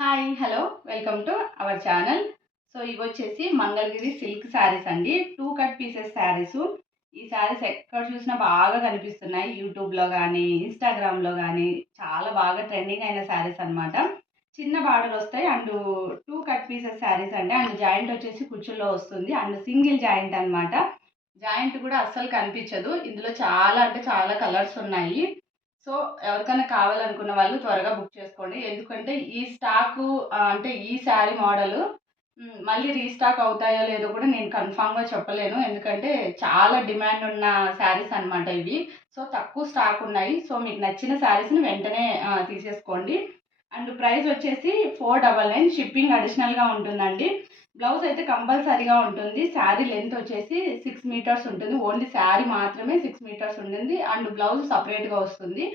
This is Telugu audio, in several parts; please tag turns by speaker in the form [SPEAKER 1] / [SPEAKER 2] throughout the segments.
[SPEAKER 1] Hi hello welcome to our channel so ఇవి వచ్చేసి మంగళగిరి సిల్క్ శారీస్ అండి. టూ కట్ పీసెస్ శారీస్ ఈ శారీస్ ఎక్కడ చూసినా బాగా కనిపిస్తున్నాయి. యూట్యూబ్లో కానీ ఇన్స్టాగ్రామ్లో కానీ చాలా బాగా ట్రెండింగ్ అయిన శారీస్ అన్నమాట. చిన్న బార్డర్ వస్తాయి. And two cut pieces saris అండి. అండ్ జాయింట్ వచ్చేసి కుర్చుల్లో వస్తుంది. అండ్ సింగిల్ జాయింట్ అన్నమాట. జాయింట్ కూడా అస్సలు కనిపించదు. ఇందులో చాలా అంటే చాలా కలర్స్ ఉన్నాయి. సో ఎవరికైనా కావాలనుకున్న వాళ్ళు త్వరగా బుక్ చేసుకోండి. ఎందుకంటే ఈ స్టాకు అంటే ఈ శారీ మోడల్ మళ్ళీ రీస్టాక్ అవుతాయో లేదో కూడా నేను కన్ఫామ్గా చెప్పలేను. ఎందుకంటే చాలా డిమాండ్ ఉన్న శారీస్ అనమాట ఇవి. సో తక్కువ స్టాక్ ఉన్నాయి. సో మీకు నచ్చిన శారీస్ని వెంటనే తీసేసుకోండి. అండ్ ప్రైస్ వచ్చేసి ఫోర్ డబల్ నైన్. షిప్పింగ్ అడిషనల్గా ఉంటుందండి. బ్లౌజ్ అయితే కంపల్సరీగా ఉంటుంది. శారీ లెంత్ వచ్చేసి సిక్స్ మీటర్స్ ఉంటుంది. ఓన్లీ శారీ మాత్రమే సిక్స్ మీటర్స్ ఉంటుంది. అండ్ బ్లౌజ్ సపరేట్గా వస్తుంది.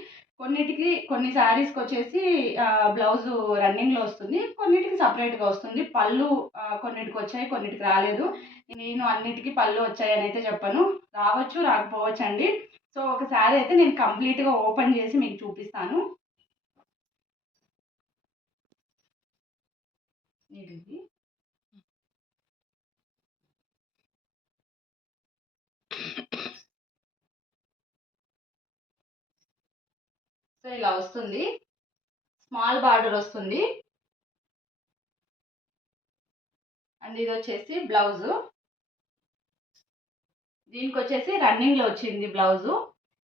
[SPEAKER 1] కొన్నిటికి కొన్ని శారీస్కి వచ్చేసి బ్లౌజ్ రన్నింగ్లో వస్తుంది. కొన్నిటికి సపరేట్గా వస్తుంది. పళ్ళు కొన్నిటికి వచ్చాయి కొన్నిటికి రాలేదు. నేను అన్నిటికీ పళ్ళు వచ్చాయి అని అయితే చెప్పను. రావచ్చు రాకపోవచ్చు అండి సో ఒక శారీ అయితే నేను కంప్లీట్గా ఓపెన్ చేసి మీకు చూపిస్తాను. ఇది సో ఇలా వస్తుంది. స్మాల్ బార్డర్ వస్తుంది. అండ్ ఇది వచ్చేసి బ్లౌజు. దీనికి వచ్చేసి రన్నింగ్లో వచ్చింది బ్లౌజు.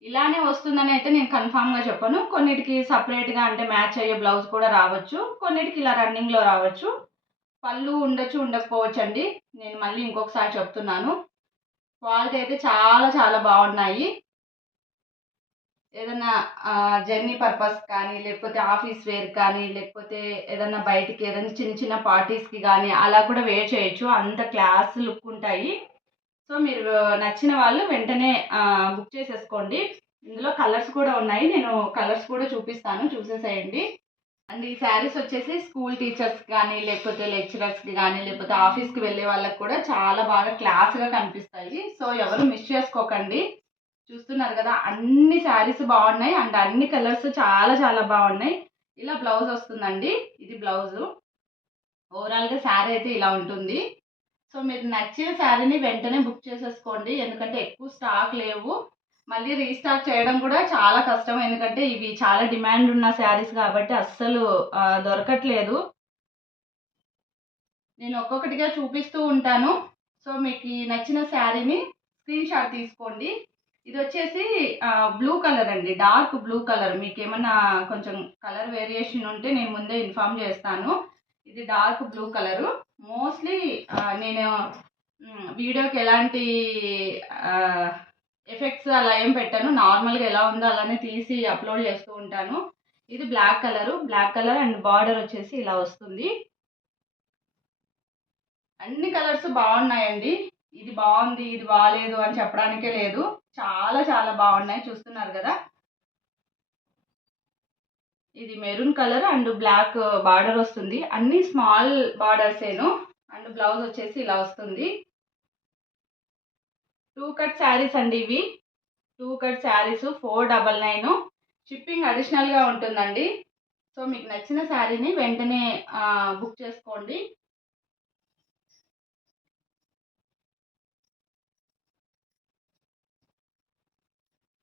[SPEAKER 1] ఇలానే వస్తుందని అయితే నేను కన్ఫామ్గా చెప్పను. కొన్నిటికి సపరేట్గా అంటే మ్యాచ్ అయ్యే బ్లౌజ్ కూడా రావచ్చు. కొన్నిటికి ఇలా రన్నింగ్లో రావచ్చు. పళ్ళు ఉండొచ్చు ఉండకపోవచ్చు అండి నేను మళ్ళీ ఇంకొకసారి చెప్తున్నాను. క్వాలిటీ అయితే చాలా చాలా బాగున్నాయి. ఏదైనా జర్నీ పర్పస్ కానీ లేకపోతే ఆఫీస్ వేర్ కానీ లేకపోతే ఏదైనా బయటికి ఏదైనా చిన్న చిన్న పార్టీస్కి కానీ అలా కూడా వేర్ చేయొచ్చు. అంత క్లాస్ లుక్ ఉంటాయి. సో మీరు నచ్చిన వాళ్ళు వెంటనే బుక్ చేసేసుకోండి. ఇందులో కలర్స్ కూడా ఉన్నాయి. నేను కలర్స్ కూడా చూపిస్తాను. చూసేసేయండి. అండ్ ఈ శారీస్ వచ్చేసి స్కూల్ టీచర్స్ కానీ లేకపోతే లెక్చరర్స్కి కానీ లేకపోతే ఆఫీస్కి వెళ్ళే వాళ్ళకి కూడా చాలా బాగా క్లాస్గా కనిపిస్తాయి. సో ఎవరు మిస్ చేసుకోకండి. చూస్తున్నారు కదా అన్ని శారీస్ బాగున్నాయి. అండ్ అన్ని కలర్స్ చాలా చాలా బాగున్నాయి. ఇలా బ్లౌజ్ వస్తుందండి. ఇది బ్లౌజు. ఓవరాల్గా శారీ అయితే ఇలా ఉంటుంది. సో మీరు నచ్చిన శారీని వెంటనే బుక్ చేసేసుకోండి. ఎందుకంటే ఎక్కువ స్టాక్ లేవు. మళ్ళీ రీస్టాక్ చేయడం కూడా చాలా కష్టం. ఎందుకంటే ఇవి చాలా డిమాండ్ ఉన్న శారీస్ కాబట్టి అస్సలు దొరకట్లేదు. నేను ఒక్కొక్కటిగా చూపిస్తూ ఉంటాను. సో మీకు నచ్చిన శారీని స్క్రీన్ షాట్ తీసుకోండి. ఇది వచ్చేసి బ్లూ కలర్ అండి. Dark blue colour. మీకు ఏమన్నా కొంచెం కలర్ వేరియేషన్ ఉంటే నేను ముందే ఇన్ఫామ్ చేస్తాను. ఇది డార్క్ బ్లూ కలరు. మోస్ట్లీ నేను వీడియోకి ఎలాంటి ఎఫెక్ట్స్ అలా ఏం పెట్టాను. నార్మల్గా ఎలా ఉందో అలానే తీసి అప్లోడ్ చేస్తూ ఉంటాను. ఇది black colour. Black colour and border వచ్చేసి ఇలా వస్తుంది. అన్ని కలర్స్ బాగున్నాయండి. ఇది బాగుంది ఇది బాగాలేదు అని చెప్పడానికే లేదు. చాలా చాలా బాగున్నాయి. చూస్తున్నారు కదా? ఇది maroon colour and black border వస్తుంది. అన్ని స్మాల్ బార్డర్సేను అండ్ బ్లౌజ్ వచ్చేసి ఇలా వస్తుంది. టూ కట్ శారీస్ అండి ఇవి. Two cut saris four double nine. Shipping అడిషనల్గా ఉంటుందండి. సో మీకు నచ్చిన శారీని వెంటనే బుక్ చేసుకోండి.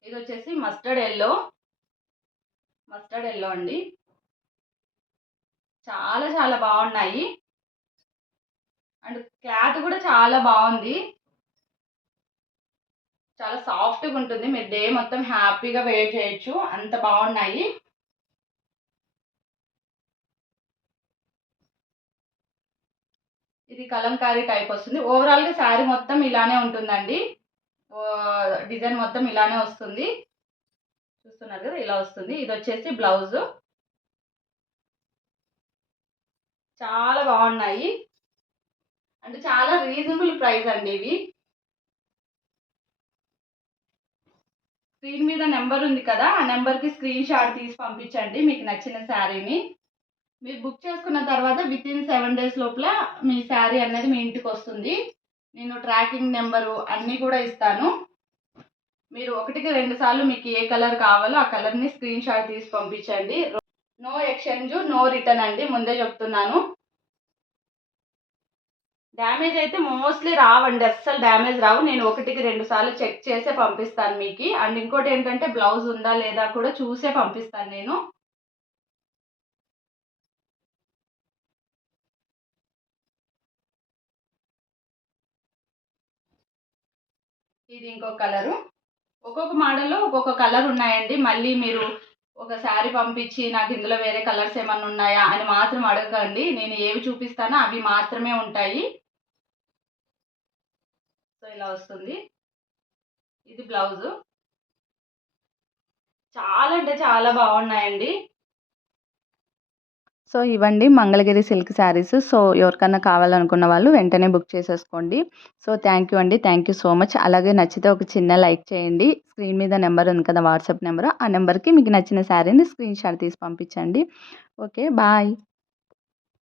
[SPEAKER 1] ఇది వచ్చేసి మస్టర్డ్ ఎల్లో మస్టర్డ్ ఎల్లో అండి. చాలా చాలా బాగున్నాయి. అండ్ క్లాత్ కూడా చాలా బాగుంది. చాలా సాఫ్ట్గా ఉంటుంది. మీరు డే మొత్తం హ్యాపీగా వేర్ చేయొచ్చు. అంత బాగున్నాయి. ఇది కలంకారీ టైప్ వస్తుంది. ఓవరాల్గా శారీ మొత్తం ఇలానే ఉంటుందండి. డిజైన్ మొత్తం ఇలానే వస్తుంది. చూస్తున్నారు కదా ఇలా వస్తుంది. ఇది వచ్చేసి బ్లౌజ్. చాలా బాగున్నాయి. అంటే చాలా రీజనబుల్ ప్రైస్ అండి ఇవి. స్క్రీన్ మీద నెంబర్ ఉంది కదా ఆ నెంబర్కి స్క్రీన్ షాట్ తీసి పంపించండి మీకు నచ్చిన శారీని. మీరు బుక్ చేసుకున్న తర్వాత విత్ ఇన్ సెవెన్ డేస్ లోపల మీ శారీ అనేది మీ ఇంటికి వస్తుంది. నేను ట్రాకింగ్ నెంబరు అన్నీ కూడా ఇస్తాను. మీరు ఒకటికి రెండు సార్లు మీకు ఏ కలర్ కావాలో ఆ కలర్ని స్క్రీన్ షాట్ తీసి పంపించండి. నో ఎక్స్చేంజ్ నో రిటర్న్ అండి. ముందే చెప్తున్నాను. డ్యామేజ్ అయితే మోస్ట్లీ రావండి. అస్సలు డ్యామేజ్ రావు. నేను ఒకటికి రెండు సార్లు చెక్ చేసే పంపిస్తాను మీకు. అండ్ ఇంకోటి ఏంటంటే బ్లౌజ్ ఉందా లేదా కూడా చూసే పంపిస్తాను నేను. ఇది ఇంకొక కలరు. ఒక్కొక్క మోడల్లో ఒక్కొక్క కలర్ ఉన్నాయండి. మళ్ళీ మీరు ఒక శారీ పంపించి నాకు ఇందులో వేరే కలర్స్ ఏమన్నా ఉన్నాయా అని మాత్రం అడగండి. నేను ఏవి చూపిస్తానో అవి మాత్రమే ఉంటాయి. సో ఇలా వస్తుంది. ఇది బ్లౌజు. చాలా అంటే చాలా బాగున్నాయండి.
[SPEAKER 2] సో ఇవ్వండి మంగళగిరి సిల్క్ శారీస్. సో ఎవరికన్నా కావాలనుకున్న వాళ్ళు వెంటనే బుక్ చేసేసుకోండి. సో థ్యాంక్ యూ అండి. Thank you so much. అలాగే నచ్చితే ఒక చిన్న లైక్ చేయండి. స్క్రీన్ మీద నెంబర్ ఉంది కదా వాట్సాప్ నెంబర్. ఆ నెంబర్కి మీకు నచ్చిన శారీని స్క్రీన్ షాట్ తీసి పంపించండి. Okay bye.